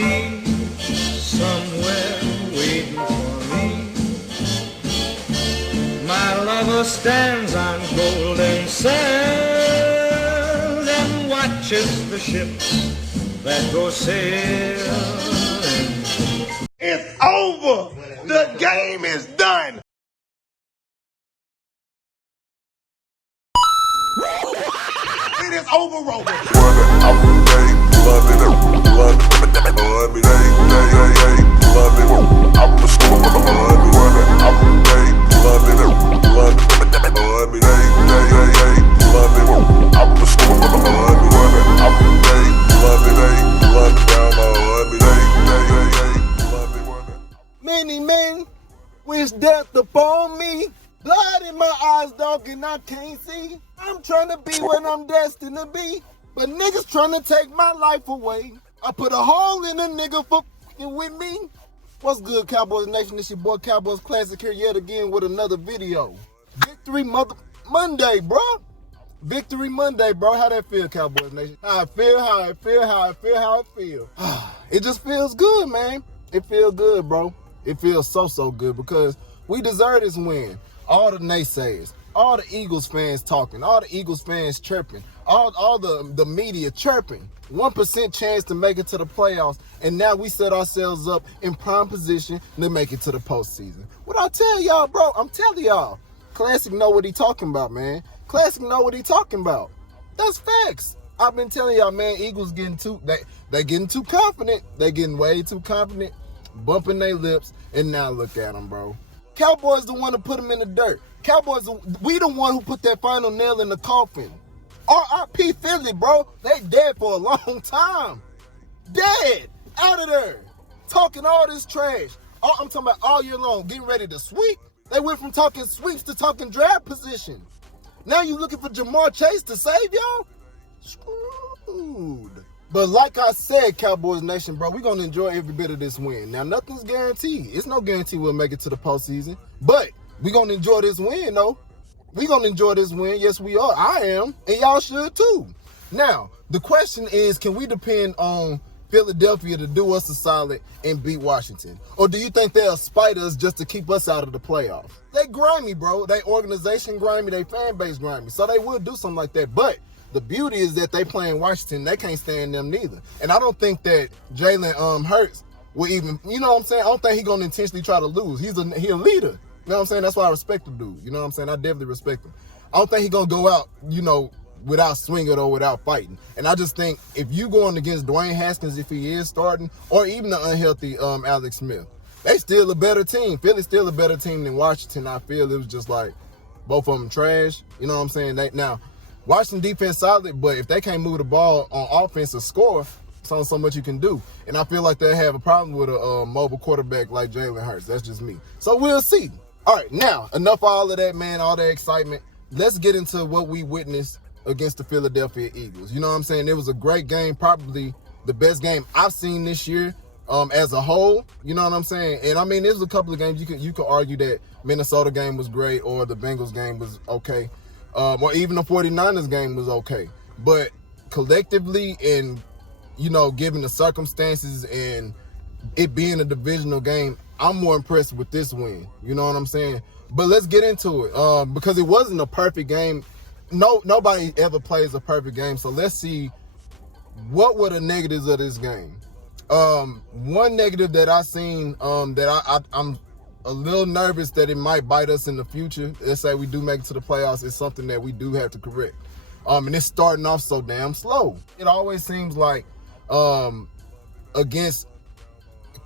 sea somewhere waiting for me. My lover stands on golden sand and watches the ships that go sailing. It's over. The game is done. It is over, Rover. Many men wish death upon me. Blood in my eyes, dog, and I can't see. I'm trying to be what I'm destined to be, but niggas trying to take my life away. I put a hole in a nigga for f***ing with me. What's good, Cowboys Nation? This your boy Cowboys Classic here yet again with another video. Victory Monday, bro. Victory Monday, bro. How that feel, Cowboys Nation? How I feel. It just feels good, man. It feels good, bro. It feels so good because we deserve this win. All the naysayers, all the Eagles fans talking, all the Eagles fans chirping, all the media chirping. 1% chance to make it to the playoffs, and now we set ourselves up in prime position to make it to the postseason. What I tell y'all, bro, I'm telling y'all, Classic know what he talking about, man. Classic know what he talking about. That's facts. I've been telling y'all, man, Eagles getting they getting too confident. They getting way too confident, bumping their lips, and now look at them, bro. Cowboys the one to put them in the dirt. Cowboys, we the one who put that final nail in the coffin. R.I.P. Philly, bro. They dead for a long time. Dead. Out of there. Talking all this trash. I'm talking about all year long, getting ready to sweep. They went from talking sweeps to talking draft position. Now you looking for Jamar Chase to save y'all? Screwed. But like I said, Cowboys Nation, bro, we're going to enjoy every bit of this win. Now, nothing's guaranteed. It's no guarantee we'll make it to the postseason. But we're going to enjoy this win, though. We're going to enjoy this win. Yes, we are. I am. And y'all should, too. Now, the question is, can we depend on Philadelphia to do us a solid and beat Washington? Or do you think they'll spite us just to keep us out of the playoffs? They grimy, bro. They organization grimy. They fan base grimy. So they will do something like that. But the beauty is that they playing Washington. They can't stand them neither. And I don't think that Jalen Hurts will even, you know what I'm saying? I don't think he's going to intentionally try to lose. He a leader. You know what I'm saying? That's why I respect the dude. You know what I'm saying? I definitely respect him. I don't think he's going to go out, you know, without swinging or without fighting. And I just think if you going against Dwayne Haskins, if he is starting, or even the unhealthy Alex Smith, they still a better team. Philly's still a better team than Washington. I feel it was just like both of them trash. You know what I'm saying? Now, Washington defense solid, but if they can't move the ball on offense or score, it's only so much you can do. And I feel like they have a problem with a mobile quarterback like Jalen Hurts. That's just me. So we'll see. All right, now, enough of all of that, man, all that excitement. Let's get into what we witnessed against the Philadelphia Eagles. You know what I'm saying? It was a great game, probably the best game I've seen this year as a whole. You know what I'm saying? And, I mean, there's a couple of games you could argue that Minnesota game was great or the Bengals game was okay. Or even the 49ers game was okay. But collectively and, you know, given the circumstances and it being a divisional game, I'm more impressed with this win. You know what I'm saying? But let's get into it because it wasn't a perfect game. Nobody ever plays a perfect game. So let's see what were the negatives of this game. One negative that I seen that I'm a little nervous that it might bite us in the future. Let's say we do make it to the playoffs. It's something that we do have to correct. And it's starting off so damn slow. It always seems like against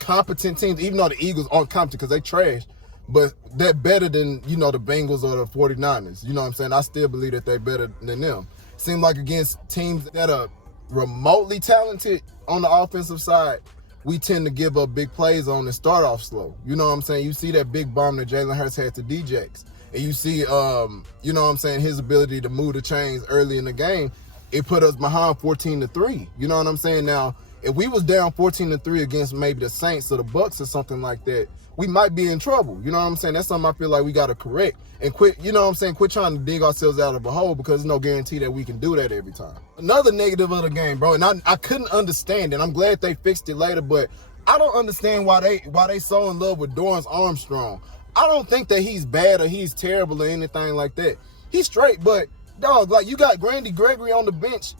competent teams, even though the Eagles aren't competent because they trash, but they're better than, you know, the Bengals or the 49ers. You know what I'm saying? I still believe that they're better than them. Seems like against teams that are remotely talented on the offensive side, we tend to give up big plays on and start off slow. You know what I'm saying? You see that big bomb that Jalen Hurts had to Djax. And you see, you know what I'm saying, his ability to move the chains early in the game. It put us behind 14-3. You know what I'm saying? Now, If we was down 14-3 against maybe the Saints or the Bucks or something like that, we might be in trouble. You know what I'm saying? That's something I feel like we got to correct and quit, you know what I'm saying, quit trying to dig ourselves out of a hole, because there's no guarantee that we can do that every time. Another negative of the game, bro, and I couldn't understand it. I'm glad they fixed it later, but I don't understand why they so in love with Dorrance Armstrong. I don't think that he's bad or he's terrible or anything like that. He's straight, but, dog, like, you got Randy Gregory on the bench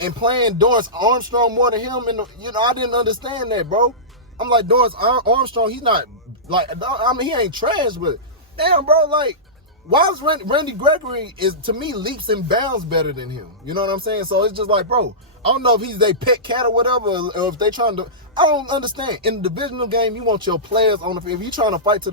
and playing Dorrance Armstrong more than him, and I didn't understand that, bro. I'm like, Dorrance Armstrong, he's not, like, I mean, he ain't trash, but damn, bro, like, why is Randy Gregory is, to me, leaps and bounds better than him? You know what I'm saying? So it's just like, bro, I don't know if he's their pet cat or whatever, or if they trying to, I don't understand. In the divisional game, you want your players on the field. If you're trying to fight to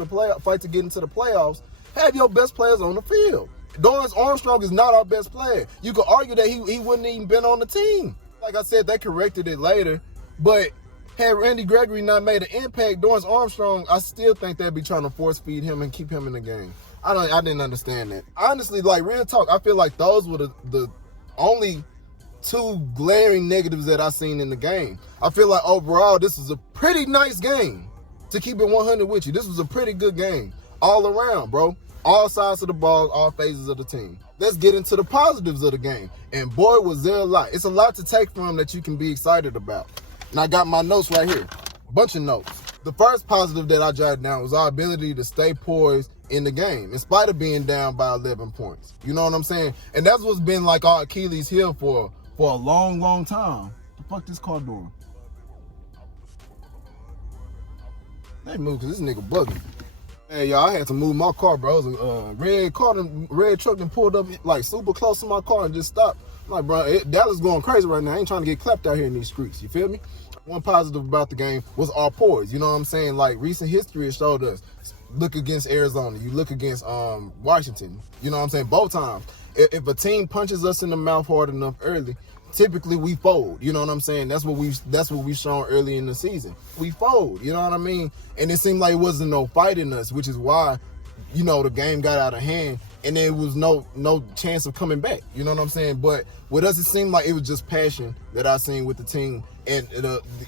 get into the playoffs, have your best players on the field. Dorrance Armstrong is not our best player. You could argue that he wouldn't even been on the team. Like I said, they corrected it later, but had Randy Gregory not made an impact, Dorrance Armstrong, I still think they'd be trying to force feed him and keep him in the game. I didn't understand that. Honestly, like, real talk, I feel like those were the only two glaring negatives that I seen in the game. I feel like overall, this was a pretty nice game. To keep it 100 with you, this was a pretty good game all around, bro. All sides of the ball, all phases of the team. Let's get into the positives of the game. And boy, was there a lot. It's a lot to take from that you can be excited about. And I got my notes right here. Bunch of notes. The first positive that I jotted down was our ability to stay poised in the game, in spite of being down by 11 points. You know what I'm saying? And that's what's been like our Achilles heel for a long, long time. The fuck this car doing? They move, because this nigga bugging. Hey, y'all, I had to move my car, bro. It was a red truck that pulled up like super close to my car and just stopped. I'm like, bro, Dallas going crazy right now. I ain't trying to get clapped out here in these streets. You feel me? One positive about the game was our poise. You know what I'm saying? Like, recent history has showed us. Look against Arizona. You look against Washington. You know what I'm saying? Both times. If a team punches us in the mouth hard enough early, typically we fold. You know what I'm saying? That's what we've shown early in the season. We fold. You know what I mean? And it seemed like it wasn't no fight in us, which is why, you know, the game got out of hand and there was no chance of coming back. You know what I'm saying? But with us, it seemed like it was just passion that I seen with the team, and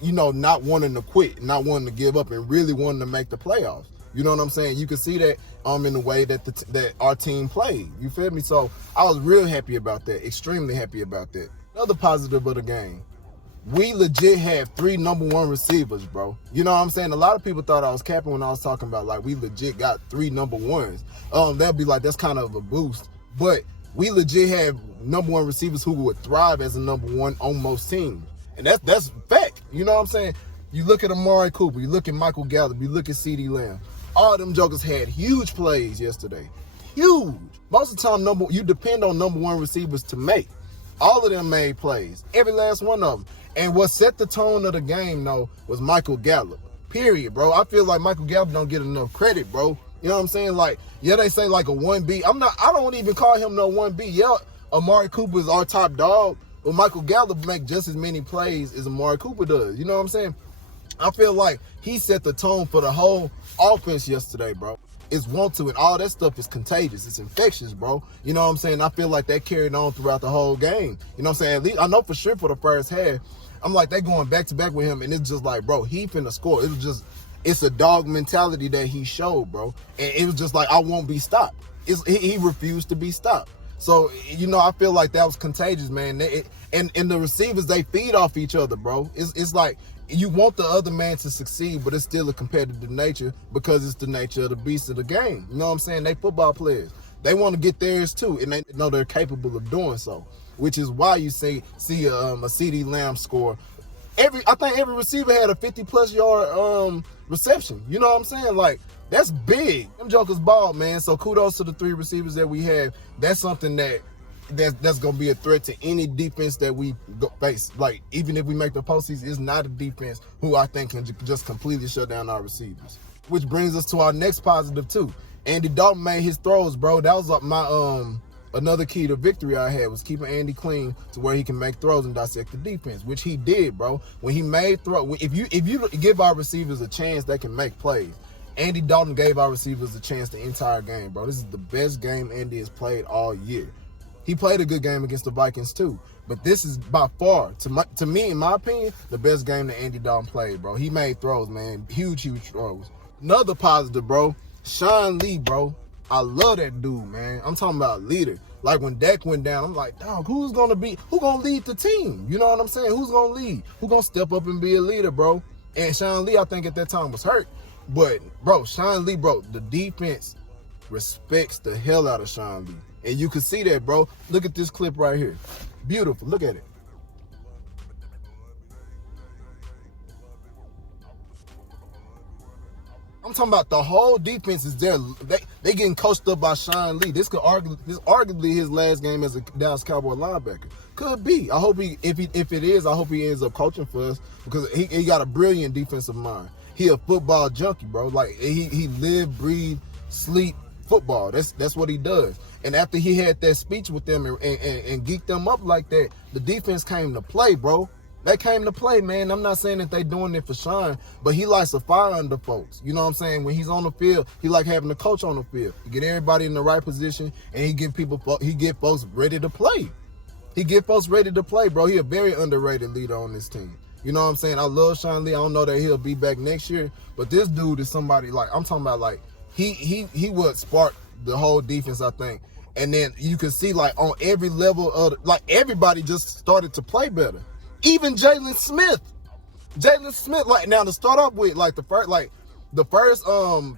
you know, not wanting to quit, not wanting to give up, and really wanting to make the playoffs. You know what I'm saying? You can see that in the way that that our team played. You feel me? So I was real happy about that. Extremely happy about that. Another positive of the game, we legit have 3 number 1 receivers, bro. You know what I'm saying? A lot of people thought I was capping when I was talking about, like, we legit got 3 number 1s. They'll be like, that's kind of a boost. But we legit have number 1 receivers who would thrive as a number 1 on most teams. And that's fact. You know what I'm saying? You look at Amari Cooper, you look at Michael Gallup, you look at CeeDee Lamb. All them jokers had huge plays yesterday. Huge. Most of the time, you depend on number 1 receivers to make. All of them made plays. Every last one of them. And what set the tone of the game, though, was Michael Gallup. Period, bro. I feel like Michael Gallup don't get enough credit, bro. You know what I'm saying? Like, yeah, they say like a 1B. I don't even call him no 1B. Yeah, Amari Cooper is our top dog, but Michael Gallup make just as many plays as Amari Cooper does. You know what I'm saying? I feel like he set the tone for the whole offense yesterday, bro. It's want to, and all that stuff is contagious. It's infectious, bro. You know what I'm saying? I feel like that carried on throughout the whole game. You know what I'm saying? At least I know for sure for the first half, I'm like, they going back to back with him, and it's just like, bro, he finna score. It's a dog mentality that he showed, bro. And it was just like, I won't be stopped. He refused to be stopped. So, you know, I feel like that was contagious, man. And the receivers, they feed off each other, bro. It's like, you want the other man to succeed, but it's still a competitive nature because it's the nature of the beast of the game. You know what I'm saying? They football players. They want to get theirs too, and they know they're capable of doing so, which is why you see a CeeDee Lamb score. I think every receiver had a 50-plus yard reception. You know what I'm saying? Like, that's big. Them jokers ball, man. So kudos to the 3 receivers that we have. That's something that's going to be a threat to any defense that we face. Like, even if we make the postseason, it's not a defense who I think can just completely shut down our receivers. Which brings us to our next positive, too. Andy Dalton made his throws, bro. That was my another key to victory I had, was keeping Andy clean to where he can make throws and dissect the defense, which he did, bro. When he made throws, if you give our receivers a chance, they can make plays. Andy Dalton gave our receivers a chance the entire game, bro. This is the best game Andy has played all year. He played a good game against the Vikings too. But this is by far, to me, in my opinion, the best game that Andy Dalton played, bro. He made throws, man. Huge throws. Another positive, bro. Sean Lee, bro. I love that dude, man. I'm talking about leader. Like when Dak went down, I'm like, dog, who gonna lead the team? You know what I'm saying? Who's gonna lead? Who gonna step up and be a leader, bro? And Sean Lee, I think at that time was hurt. But, bro, Sean Lee, bro, the defense respects the hell out of Sean Lee. And you can see that, bro. Look at this clip right here. Beautiful. Look at it. I'm talking about the whole defense is there. They getting coached up by Sean Lee. This arguably his last game as a Dallas Cowboy linebacker. Could be. I hope if it is, I hope he ends up coaching for us because he got a brilliant defensive mind. He a football junkie, bro. Like he live, breathe, sleep football. That's what he does. And after he had that speech with them and geeked them up like that, the defense came to play, bro. They came to play, man. I'm not saying that they doing it for Sean, but he likes to fire under folks. You know what I'm saying? When he's on the field, he like having a coach on the field. He get everybody in the right position, and he get folks ready to play. He get folks ready to play, bro. He a very underrated leader on this team. You know what I'm saying? I love Sean Lee. I don't know that he'll be back next year, but this dude is somebody like I'm talking about. Like he would spark the whole defense, I think. And then you can see like on every level of like everybody just started to play better. Even Jalen Smith, like now to start off with, like the first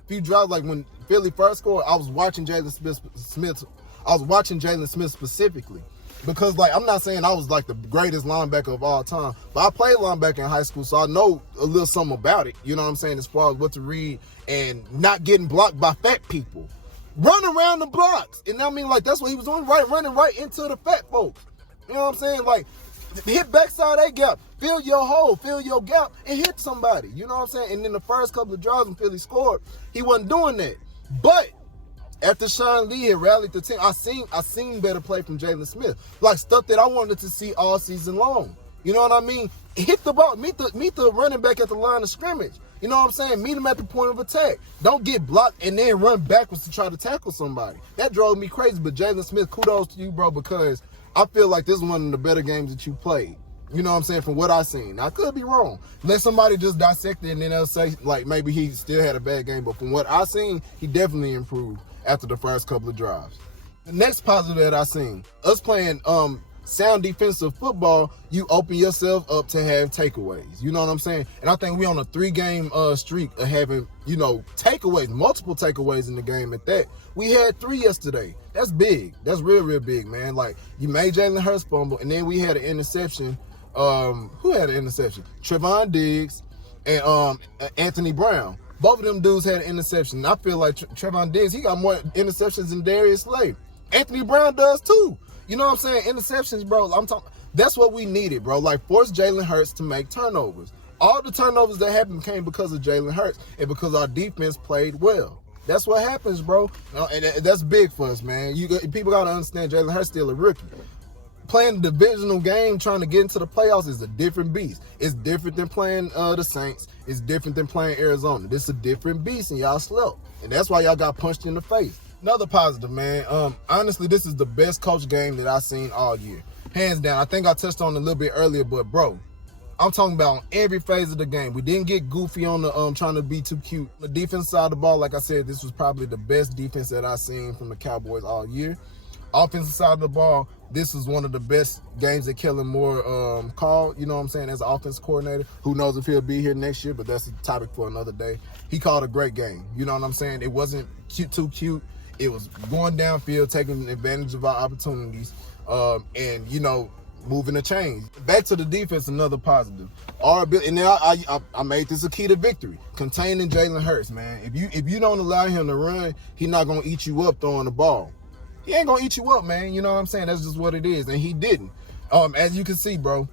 few drives, like when Philly first scored, I was watching Jalen Smith. I was watching Jalen Smith specifically because, like, I'm not saying I was like the greatest linebacker of all time, but I played linebacker in high school, so I know a little something about it. You know what I'm saying, as far as what to read and not getting blocked by fat people, run around the blocks, and I mean, like that's what he was doing, running right into the fat folks. You know what I'm saying, like. Hit backside that gap, fill your hole, fill your gap, and hit somebody. You know what I'm saying? And then the first couple of drives when Philly scored, he wasn't doing that. But after Sean Lee had rallied the team, I seen better play from Jalen Smith, like stuff that I wanted to see all season long. You know what I mean? Hit the ball, meet the running back at the line of scrimmage. You know what I'm saying? Meet him at the point of attack. Don't get blocked and then run backwards to try to tackle somebody. That drove me crazy. But Jalen Smith, kudos to you, bro, because I feel like this is one of the better games that you played. You know what I'm saying? From what I've seen. Now, I could be wrong. Let somebody just dissect it and then they'll say, like, maybe he still had a bad game. But from what I've seen, he definitely improved after the first couple of drives. The next positive that I've seen, us playing sound defensive football, you open yourself up to have takeaways. You know what I'm saying? And I think we on a 3-game streak of having, you know, takeaways, multiple takeaways in the game at that. We had 3 yesterday. That's big. That's real, real big, man. Like, you made Jalen Hurts fumble, and then we had an interception. Who had an interception? Trevon Diggs and Anthony Brown. Both of them dudes had an interception. I feel like Trevon Diggs, he got more interceptions than Darius Slay. Anthony Brown does too. You know what I'm saying? Interceptions, bro. I'm talking. That's what we needed, bro. Like, force Jalen Hurts to make turnovers. All the turnovers that happened came because of Jalen Hurts and because our defense played well. That's what happens, bro. And that's big for us, man. People got to understand Jalen Hurts still a rookie. Playing the divisional game, trying to get into the playoffs is a different beast. It's different than playing the Saints. It's different than playing Arizona. This is a different beast, and y'all slept. And that's why y'all got punched in the face. Another positive, man. Honestly, this is the best coach game that I've seen all year. Hands down. I think I touched on it a little bit earlier, but, bro, I'm talking about on every phase of the game. We didn't get goofy on the trying to be too cute. The defense side of the ball, like I said, this was probably the best defense that I've seen from the Cowboys all year. Offensive side of the ball, this was one of the best games that Kellen Moore called, you know what I'm saying, as an offensive coordinator. Who knows if he'll be here next year, but that's a topic for another day. He called a great game, you know what I'm saying? It wasn't too cute. It was going downfield, taking advantage of our opportunities, and, you know, moving the chains. Back to the defense, another positive. And then I made this a key to victory. Containing Jalen Hurts, man. If you don't allow him to run, he's not going to eat you up throwing the ball. He ain't going to eat you up, man. You know what I'm saying? That's just what it is. And he didn't. As you can see, bro,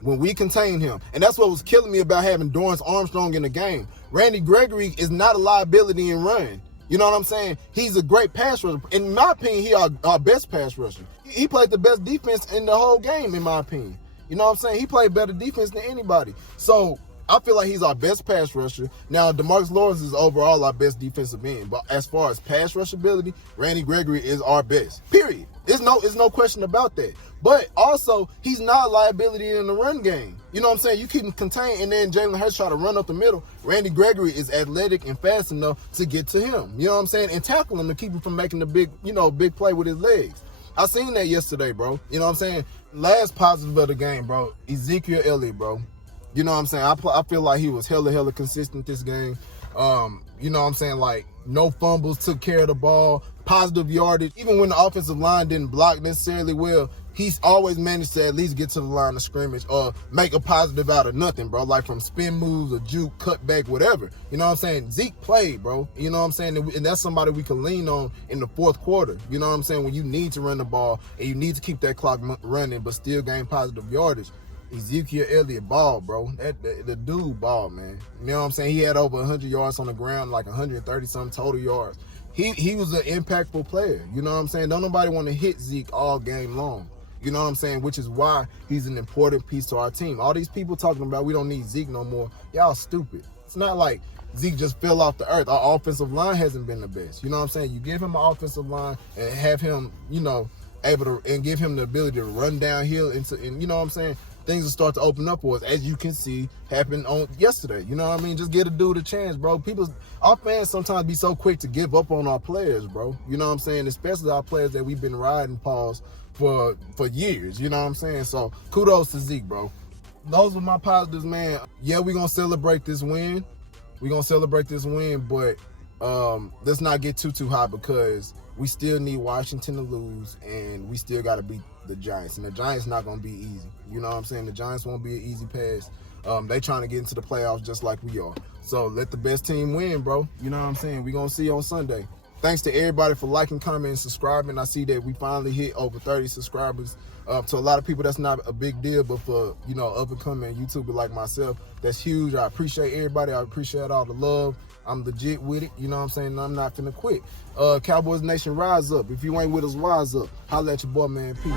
when we contained him, and that's what was killing me about having Dorrance Armstrong in the game. Randy Gregory is not a liability in run. You know what I'm saying? He's a great pass rusher. In my opinion, he our best pass rusher. He played the best defense in the whole game, in my opinion. You know what I'm saying? He played better defense than anybody. So I feel like he's our best pass rusher. Now, DeMarcus Lawrence is overall our best defensive end. But as far as pass rush ability, Randy Gregory is our best. Period. There's no question about that. But also, he's not a liability in the run game. You know what I'm saying? You keep him contained, and then Jalen Hurts try to run up the middle. Randy Gregory is athletic and fast enough to get to him. You know what I'm saying? And tackle him to keep him from making the big play with his legs. I seen that yesterday, bro. You know what I'm saying? Last positive of the game, bro, Ezekiel Elliott, bro. You know what I'm saying? I feel like he was hella consistent this game. You know what I'm saying? Like, no fumbles, took care of the ball, positive yardage. Even when the offensive line didn't block necessarily well, he's always managed to at least get to the line of scrimmage or make a positive out of nothing, bro. Like from spin moves or juke, cutback, whatever. You know what I'm saying? Zeke played, bro. You know what I'm saying? And that's somebody we can lean on in the fourth quarter. You know what I'm saying? When you need to run the ball and you need to keep that clock running but still gain positive yardage. Ezekiel Elliott ball, bro. The dude ball, man. You know what I'm saying? He had over 100 yards on the ground, like 130-something total yards. He was an impactful player. You know what I'm saying? Don't nobody want to hit Zeke all game long. You know what I'm saying? Which is why he's an important piece to our team. All these people talking about we don't need Zeke no more. Y'all stupid. It's not like Zeke just fell off the earth. Our offensive line hasn't been the best. You know what I'm saying? You give him an offensive line and have him, able to, and give him the ability to run downhill and you know what I'm saying? Things will start to open up for us, as you can see happen on yesterday. You know what I mean? Just get a dude a chance, bro. Our fans sometimes be so quick to give up on our players, bro. You know what I'm saying? Especially our players that we've been riding pause for years. You know what I'm saying? So kudos to Zeke, bro. Those were my positives, man. Yeah, we're going to celebrate this win. But let's not get too high because we still need Washington to lose, and we still got to beat the Giants. And the Giants not going to be easy. You know what I'm saying? The Giants won't be an easy pass. They trying to get into the playoffs just like we are. So let the best team win, bro. You know what I'm saying? We're going to see you on Sunday. Thanks to everybody for liking, commenting, and subscribing. I see that we finally hit over 30 subscribers. To a lot of people, that's not a big deal, but for, up-and-coming YouTuber like myself, that's huge. I appreciate everybody. I appreciate all the love. I'm legit with it. You know what I'm saying? I'm not finna quit. Cowboys Nation, rise up. If you ain't with us, wise up. Holla at your boy, man. Peace.